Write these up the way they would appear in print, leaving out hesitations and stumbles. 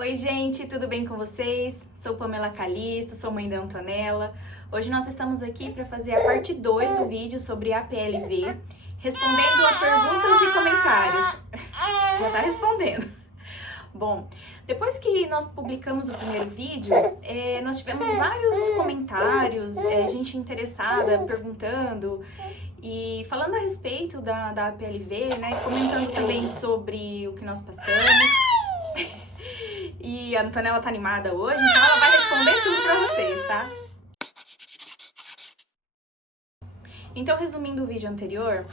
Oi gente, tudo bem com vocês? Sou Pamela Calisto, sou mãe da Antonella. Hoje nós estamos aqui para fazer a parte 2 do vídeo sobre a PLV, respondendo a perguntas e comentários. Já tá respondendo. Bom, depois que nós publicamos o primeiro vídeo, nós tivemos vários comentários, gente interessada, perguntando e falando a respeito da PLV, né? Comentando também sobre o que nós passamos. E a Antonella tá animada hoje, então ela vai responder tudo pra vocês, tá? Então, resumindo o vídeo anterior,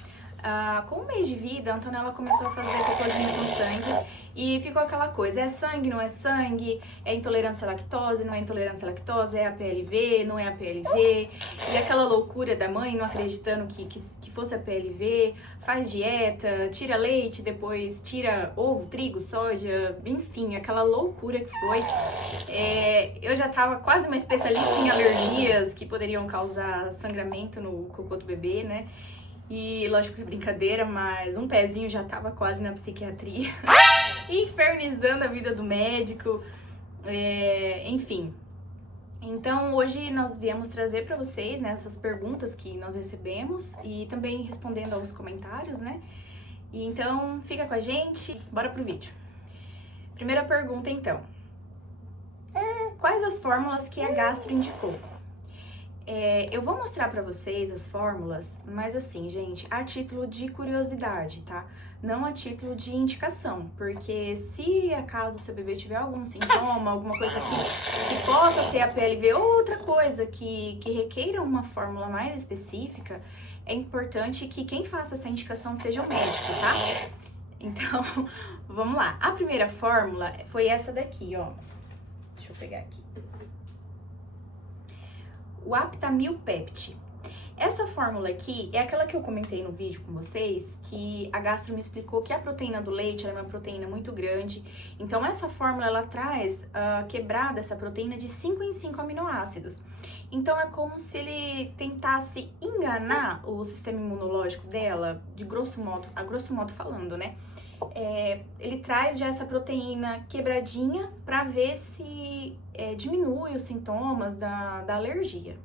com um mês de vida, a Antonella começou a fazer cocôzinho com sangue e ficou aquela coisa, é sangue, não é sangue, é intolerância à lactose, não é intolerância à lactose, é a PLV, não é a PLV, e aquela loucura da mãe não acreditando que fosse a PLV, faz dieta, tira leite, depois tira ovo, trigo, soja, enfim, aquela loucura que foi. Eu já tava quase uma especialista em alergias que poderiam causar sangramento no cocô do bebê, né? E lógico que é brincadeira, mas um pezinho já tava quase na psiquiatria, infernizando a vida do médico, enfim. Então hoje nós viemos trazer para vocês, né, essas perguntas que nós recebemos e também respondendo aos comentários, né? E então fica com a gente, bora pro vídeo. Primeira pergunta então. Quais as fórmulas que a gastro indicou? Eu vou mostrar pra vocês as fórmulas, mas assim, gente, a título de curiosidade, tá? Não a título de indicação, porque se acaso seu bebê tiver algum sintoma, alguma coisa que possa ser a PLV ou outra coisa que requeira uma fórmula mais específica, é importante que quem faça essa indicação seja o médico, tá? Então, vamos lá. A primeira fórmula foi essa daqui, ó. Deixa eu pegar aqui. O Aptamil Pept. Essa fórmula aqui é aquela que eu comentei no vídeo com vocês, que a gastro me explicou que a proteína do leite é uma proteína muito grande. Então essa fórmula ela traz quebrada essa proteína de 5 em 5 aminoácidos. Então é como se ele tentasse enganar o sistema imunológico dela, a grosso modo falando, né? Ele traz já essa proteína quebradinha para ver se diminui os sintomas da alergia.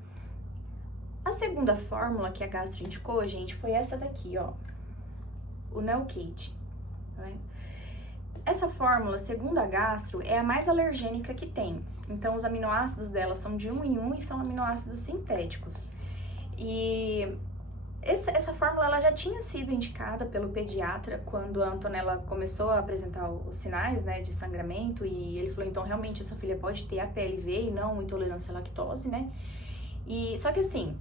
A segunda fórmula que a gastro indicou, gente, foi essa daqui, ó, o Nelkate, tá vendo? Essa fórmula, segundo a gastro, é a mais alergênica que tem. Então, os aminoácidos dela são de 1 em 1 e são aminoácidos sintéticos. E essa fórmula ela já tinha sido indicada pelo pediatra quando a Antonella começou a apresentar os sinais, né, de sangramento, e ele falou, então, realmente, a sua filha pode ter a PLV e não intolerância à lactose, né? Só que assim,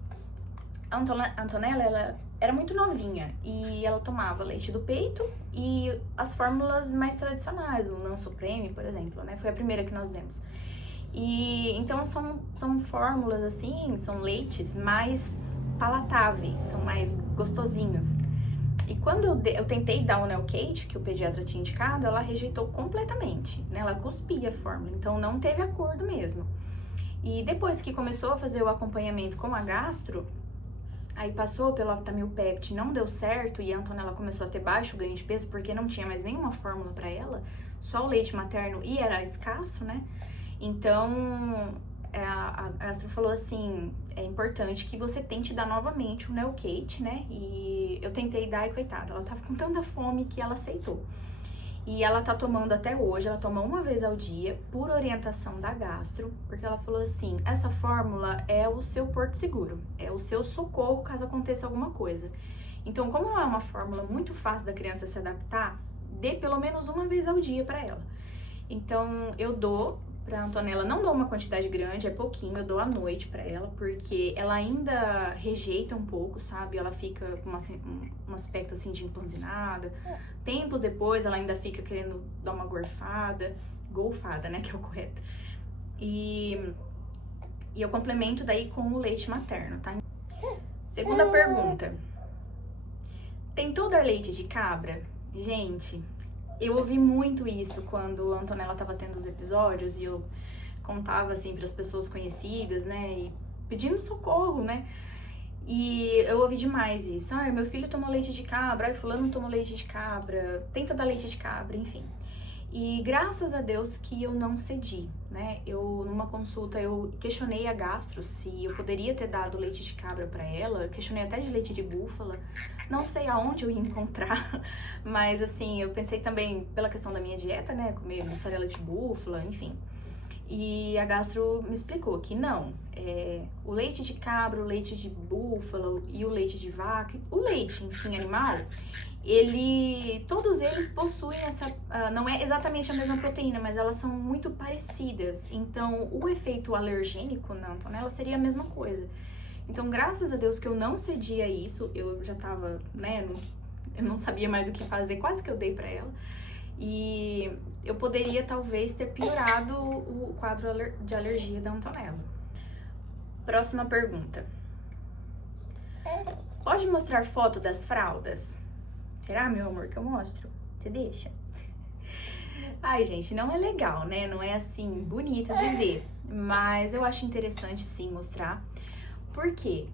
a Antonella, ela era muito novinha e ela tomava leite do peito e as fórmulas mais tradicionais, o Nan Supreme, por exemplo, né? Foi a primeira que nós demos. Então são fórmulas assim, são leites mais palatáveis, são mais gostosinhos. E quando eu tentei dar o Nelkate, que o pediatra tinha indicado, ela rejeitou completamente, né? Ela cuspia a fórmula, então não teve acordo mesmo. E depois que começou a fazer o acompanhamento com a gastro, aí passou pelo Aptamil Pept, não deu certo e a Antonella começou a ter baixo ganho de peso porque não tinha mais nenhuma fórmula para ela, só o leite materno e era escasso, né? Então a gastro falou assim, é importante que você tente dar novamente o Nelkate, né? E eu tentei dar e coitada, ela tava com tanta fome que ela aceitou. E ela tá tomando até hoje, ela toma uma vez ao dia, por orientação da gastro, porque ela falou assim, essa fórmula é o seu porto seguro, é o seu socorro caso aconteça alguma coisa. Então, como não é uma fórmula muito fácil da criança se adaptar, dê pelo menos uma vez ao dia pra ela. Então, eu dou pra Antonella, não dou uma quantidade grande, é pouquinho, eu dou à noite pra ela, porque ela ainda rejeita um pouco, sabe? Ela fica com um aspecto assim de empanzinada. Tempos depois, ela ainda fica querendo dar uma golfada, né, que é o correto. E eu complemento daí com o leite materno, tá? Segunda pergunta. Tentou dar leite de cabra? Gente, eu ouvi muito isso quando a Antonella tava tendo os episódios e eu contava assim para as pessoas conhecidas, né, e pedindo socorro, né? E eu ouvi demais isso. Meu filho tomou leite de cabra, fulano tomou leite de cabra, tenta dar leite de cabra, enfim. E graças a Deus que eu não cedi, né? Numa consulta, eu questionei a gastro se eu poderia ter dado leite de cabra para ela, questionei até de leite de búfala, não sei aonde eu ia encontrar, mas assim, eu pensei também pela questão da minha dieta, né? Comer mussarela de búfala, enfim. E a gastro me explicou que não, o leite de cabra, o leite de búfala e o leite de vaca, o leite, enfim, animal, todos eles possuem não é exatamente a mesma proteína, mas elas são muito parecidas. Então, o efeito alergênico na Antonella seria a mesma coisa. Então, graças a Deus que eu não cedi a isso, eu já tava, né, eu não sabia mais o que fazer, quase que eu dei pra ela. E eu poderia talvez ter piorado o quadro de alergia da Antonella. Próxima pergunta. Pode mostrar foto das fraldas? Será, meu amor, que eu mostro? Você deixa? Ai, gente, não é legal, né? Não é assim, bonito de ver. Mas eu acho interessante sim mostrar. Porque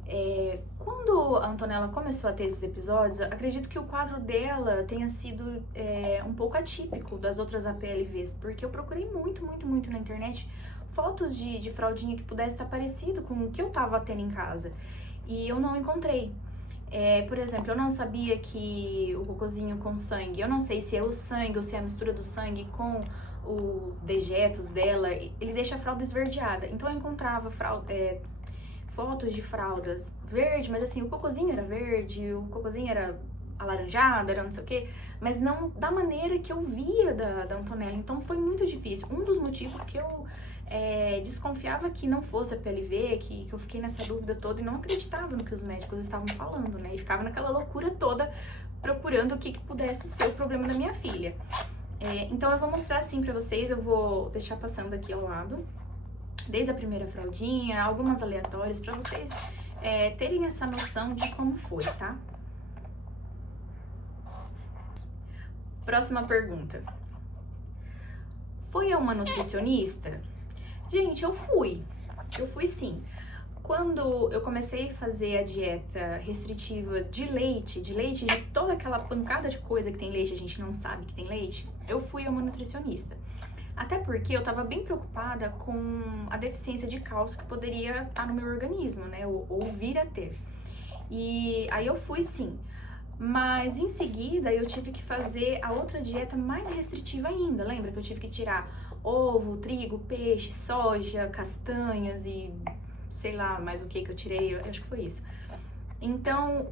quando a Antonella começou a ter esses episódios, eu acredito que o quadro dela tenha sido um pouco atípico das outras APLVs, porque eu procurei muito na internet fotos de fraldinha que pudesse estar parecido com o que eu tava tendo em casa, e eu não encontrei. Por exemplo, eu não sabia que o cocôzinho com sangue, eu não sei se é o sangue ou se é a mistura do sangue com os dejetos dela, ele deixa a fralda esverdeada. Então eu encontrava fotos de fraldas verde, mas assim, o cocôzinho era verde, o cocôzinho era alaranjado, era não sei o que, mas não da maneira que eu via da Antonella. Então foi muito difícil. Um dos motivos que eu desconfiava que não fosse a PLV, que eu fiquei nessa dúvida toda e não acreditava no que os médicos estavam falando, né? E ficava naquela loucura toda procurando o que pudesse ser o problema da minha filha. Então eu vou mostrar assim pra vocês, eu vou deixar passando aqui ao lado, desde a primeira fraldinha, algumas aleatórias, pra vocês terem essa noção de como foi, tá? Próxima pergunta. Foi a uma nutricionista? Gente, eu fui sim. Quando eu comecei a fazer a dieta restritiva de leite, de toda aquela pancada de coisa que tem leite, a gente não sabe que tem leite, eu fui a uma nutricionista. Até porque eu tava bem preocupada com a deficiência de cálcio que poderia estar no meu organismo, né, ou vir a ter. E aí eu fui sim. Mas em seguida eu tive que fazer a outra dieta mais restritiva ainda. Lembra que eu tive que tirar ovo, trigo, peixe, soja, castanhas e sei lá mais o que eu tirei, eu acho que foi isso. Então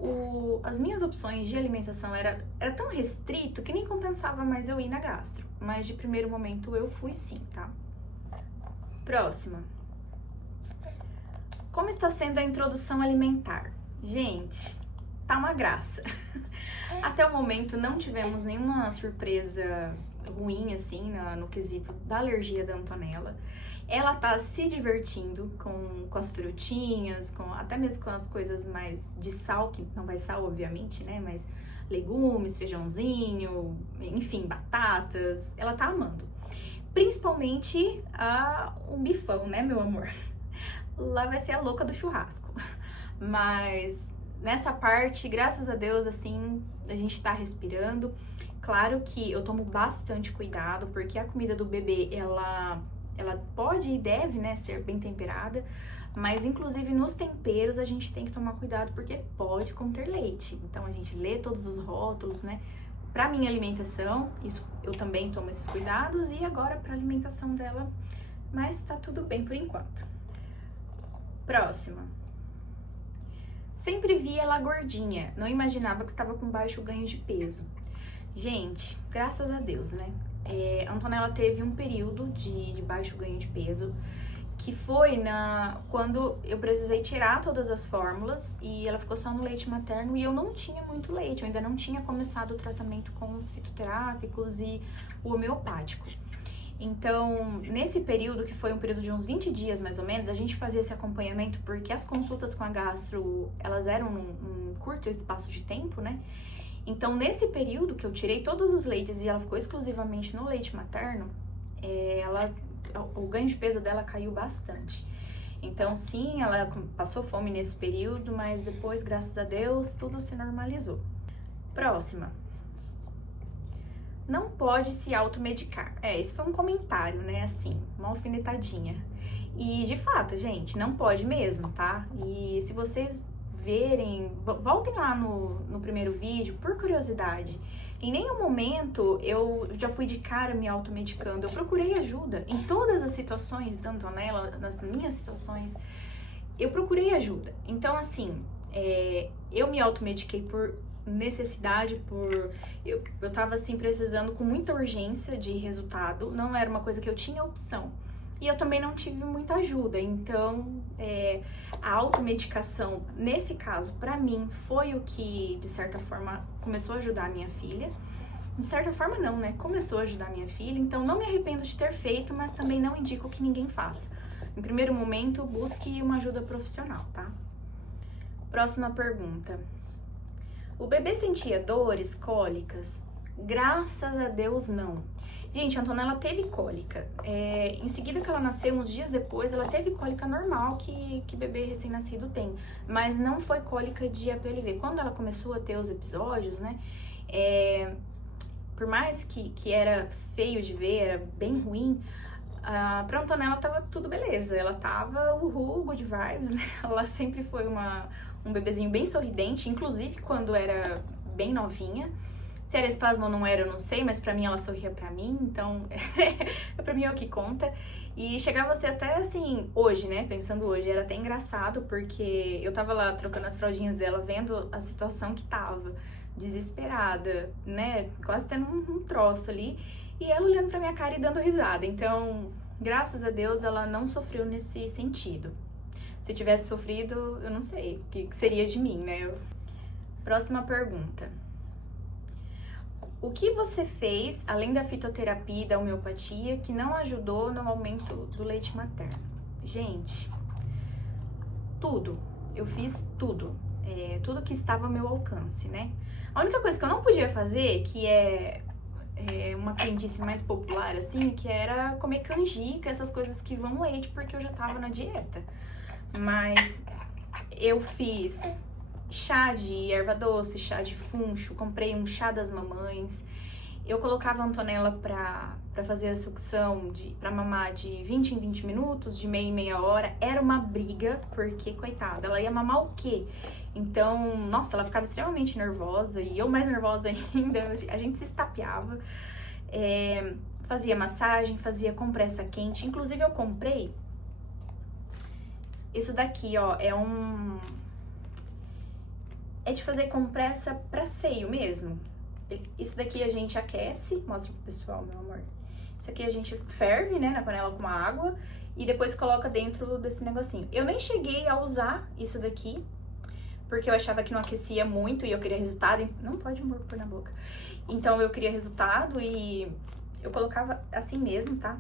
as minhas opções de alimentação era tão restrito que nem compensava mais eu ir na gastro. Mas de primeiro momento eu fui sim, tá? Próxima. Como está sendo a introdução alimentar? Gente, tá uma graça. Até o momento não tivemos nenhuma surpresa ruim, assim, no quesito da alergia da Antonella. Ela tá se divertindo com as frutinhas, até mesmo com as coisas mais de sal, que não vai sal, obviamente, né? Mas legumes, feijãozinho, enfim, batatas. Ela tá amando. Principalmente o bifão, né, meu amor? Lá vai ser a louca do churrasco. Mas nessa parte, graças a Deus, assim, a gente tá respirando. Claro que eu tomo bastante cuidado, porque a comida do bebê, ela pode e deve, né, ser bem temperada, mas inclusive nos temperos a gente tem que tomar cuidado, porque pode conter leite. Então a gente lê todos os rótulos, né? Pra minha alimentação, isso eu também tomo esses cuidados, e agora pra alimentação dela, mas tá tudo bem por enquanto. Próxima. Sempre vi ela gordinha, não imaginava que estava com baixo ganho de peso. Gente, graças a Deus, né? A Antonella teve um período de baixo ganho de peso, que foi quando eu precisei tirar todas as fórmulas e ela ficou só no leite materno, e eu não tinha muito leite, eu ainda não tinha começado o tratamento com os fitoterápicos e o homeopático. Então, nesse período, que foi um período de uns 20 dias mais ou menos, a gente fazia esse acompanhamento porque as consultas com a gastro, elas eram num curto espaço de tempo, né? Então, nesse período que eu tirei todos os leites e ela ficou exclusivamente no leite materno, o ganho de peso dela caiu bastante. Então, sim, ela passou fome nesse período, mas depois, graças a Deus, tudo se normalizou. Próxima. não pode se automedicar. Esse foi um comentário, né, assim, uma alfinetadinha. E, de fato, gente, não pode mesmo, tá? E se vocês verem, voltem lá no primeiro vídeo, por curiosidade. Em nenhum momento eu já fui de cara me automedicando. Eu procurei ajuda em todas as situações, da Antonella, nas minhas situações, eu procurei ajuda. Então, assim, eu me automediquei por necessidade, eu tava assim precisando com muita urgência de resultado, não era uma coisa que eu tinha opção. E eu também não tive muita ajuda, então a automedicação, nesse caso, pra mim, foi o que, de certa forma, começou a ajudar a minha filha. De certa forma não, né? Começou a ajudar a minha filha, então não me arrependo de ter feito, mas também não indico que ninguém faça. Em primeiro momento, busque uma ajuda profissional, tá? Próxima pergunta. O bebê sentia dores, cólicas? Graças a Deus, não. Gente, a Antonella teve cólica. Em seguida que ela nasceu, uns dias depois, ela teve cólica normal que bebê recém-nascido tem. Mas não foi cólica de APLV. Quando ela começou a ter os episódios, né? Por mais que era feio de ver, era bem ruim, pra Antonella tava tudo beleza. Ela tava good vibes, né? Ela sempre foi um bebezinho bem sorridente, inclusive quando era bem novinha. Se era espasmo ou não era, eu não sei, mas pra mim ela sorria pra mim, então pra mim é o que conta. E chegava a ser até assim, hoje, né, pensando hoje, era até engraçado, porque eu tava lá trocando as fraldinhas dela, vendo a situação que tava, desesperada, né, quase tendo um troço ali, e ela olhando pra minha cara e dando risada. Então, graças a Deus, ela não sofreu nesse sentido. Se tivesse sofrido, eu não sei o que seria de mim, né? Próxima pergunta. O que você fez, além da fitoterapia e da homeopatia, que não ajudou no aumento do leite materno? Gente, tudo. Eu fiz tudo. Tudo que estava ao meu alcance, né? A única coisa que eu não podia fazer, que é uma crendice mais popular, assim, que era comer canjica, essas coisas que vão leite, porque eu já tava na dieta. Mas eu fiz chá de erva doce, chá de funcho, comprei um chá das mamães. Eu colocava a Antonella pra fazer a sucção, pra mamar de 20 em 20 minutos, de meia em meia hora. Era uma briga, porque, coitada, ela ia mamar o quê? Então, nossa, ela ficava extremamente nervosa, e eu mais nervosa ainda, a gente se estapeava. Fazia massagem, fazia compressa quente. Inclusive, eu comprei isso daqui, ó, é de fazer compressa pra seio mesmo. Isso daqui a gente aquece, mostra pro pessoal, meu amor. Isso aqui a gente ferve, né, na panela com água e depois coloca dentro desse negocinho. Eu nem cheguei a usar isso daqui, porque eu achava que não aquecia muito e eu queria resultado. Não pode pôr na boca. Então eu queria resultado e eu colocava assim mesmo, tá?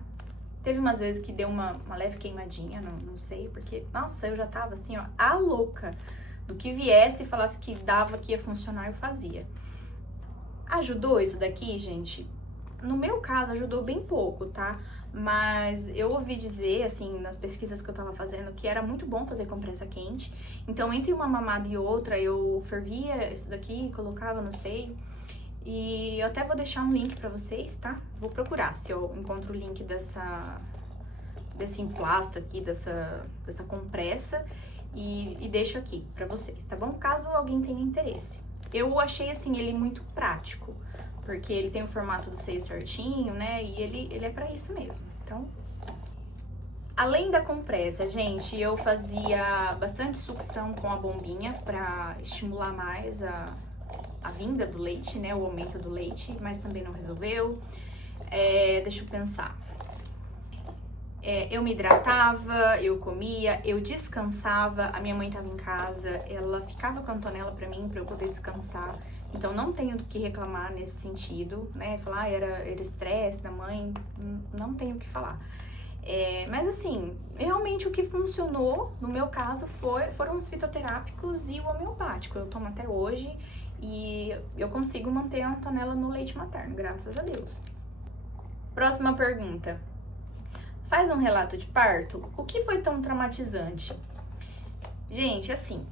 Teve umas vezes que deu uma leve queimadinha, não sei, porque, nossa, eu já tava assim, ó, a louca. Do que viesse e falasse que dava, que ia funcionar, eu fazia. Ajudou isso daqui, gente? No meu caso, ajudou bem pouco, tá? Mas eu ouvi dizer, assim, nas pesquisas que eu tava fazendo, que era muito bom fazer compressa quente. Então, entre uma mamada e outra, eu fervia isso daqui, colocava no seio. E eu até vou deixar um link pra vocês, tá? Vou procurar se eu encontro o link desse emplasto aqui, dessa compressa. E deixo aqui pra vocês, tá bom? Caso alguém tenha interesse. Eu achei, assim, ele muito prático, porque ele tem o formato do seio certinho, né? E ele é pra isso mesmo, então... Além da compressa, gente, eu fazia bastante sucção com a bombinha pra estimular mais a vinda do leite, né? O aumento do leite, mas também não resolveu. Deixa eu pensar. Eu me hidratava, eu comia, eu descansava. A minha mãe tava em casa, ela ficava com a Antonella pra mim, pra eu poder descansar. Então não tenho do que reclamar nesse sentido, né? Falar, era estresse da mãe, não tenho o que falar. Mas assim, realmente o que funcionou, no meu caso, foram os fitoterápicos e o homeopático. Eu tomo até hoje e eu consigo manter a Antonella no leite materno, graças a Deus. Próxima pergunta. Faz um relato de parto? O que foi tão traumatizante? Gente, assim,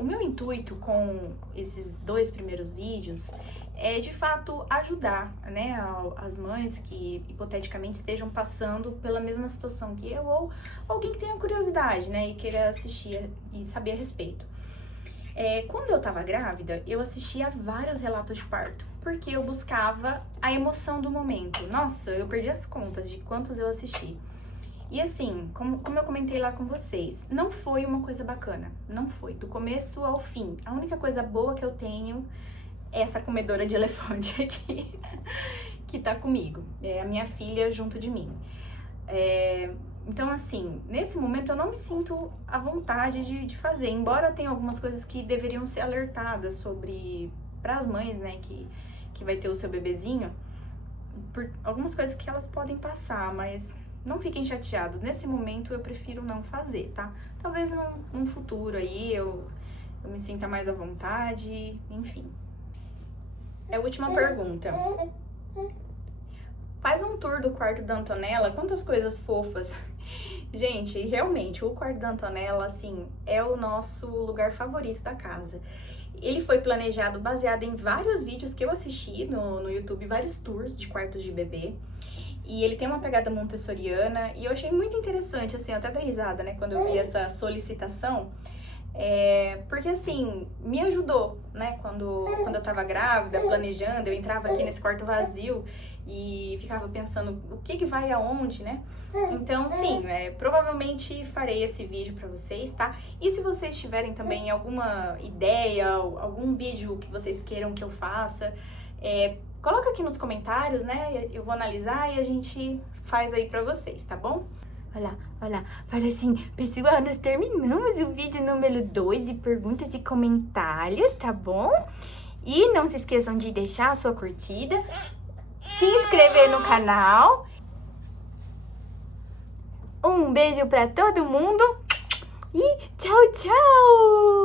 o meu intuito com esses 2 primeiros vídeos é de fato ajudar, né, as mães que hipoteticamente estejam passando pela mesma situação que eu, ou alguém que tenha curiosidade, né, e queira assistir e saber a respeito. Quando eu tava grávida, eu assistia vários relatos de parto, porque eu buscava a emoção do momento. Nossa, eu perdi as contas de quantos eu assisti. E assim, como eu comentei lá com vocês, não foi uma coisa bacana, não foi, do começo ao fim. A única coisa boa que eu tenho é essa comedora de elefante aqui, que tá comigo, é a minha filha junto de mim. Então, assim, nesse momento eu não me sinto à vontade de fazer, embora tenha algumas coisas que deveriam ser alertadas sobre, para as mães, né, que vai ter o seu bebezinho, por algumas coisas que elas podem passar, mas não fiquem chateados. Nesse momento eu prefiro não fazer, tá? Talvez num futuro aí eu me sinta mais à vontade, enfim. A última pergunta. Faz um tour do quarto da Antonella, quantas coisas fofas. Gente, realmente, o quarto da Antonella, assim, é o nosso lugar favorito da casa. Ele foi planejado baseado em vários vídeos que eu assisti no YouTube, vários tours de quartos de bebê. E ele tem uma pegada montessoriana e eu achei muito interessante, assim, eu até dei risada, né, quando eu vi essa solicitação. Porque assim, me ajudou, né, quando eu tava grávida, planejando, eu entrava aqui nesse quarto vazio e ficava pensando o que vai aonde, né? Então, sim, provavelmente farei esse vídeo pra vocês, tá? E se vocês tiverem também alguma ideia, algum vídeo que vocês queiram que eu faça, coloca aqui nos comentários, né? Eu vou analisar e a gente faz aí pra vocês, tá bom? Olha, fala assim, pessoal, nós terminamos o vídeo número 2 de perguntas e comentários, tá bom? E não se esqueçam de deixar a sua curtida, se inscrever no canal. Um beijo pra todo mundo e tchau, tchau!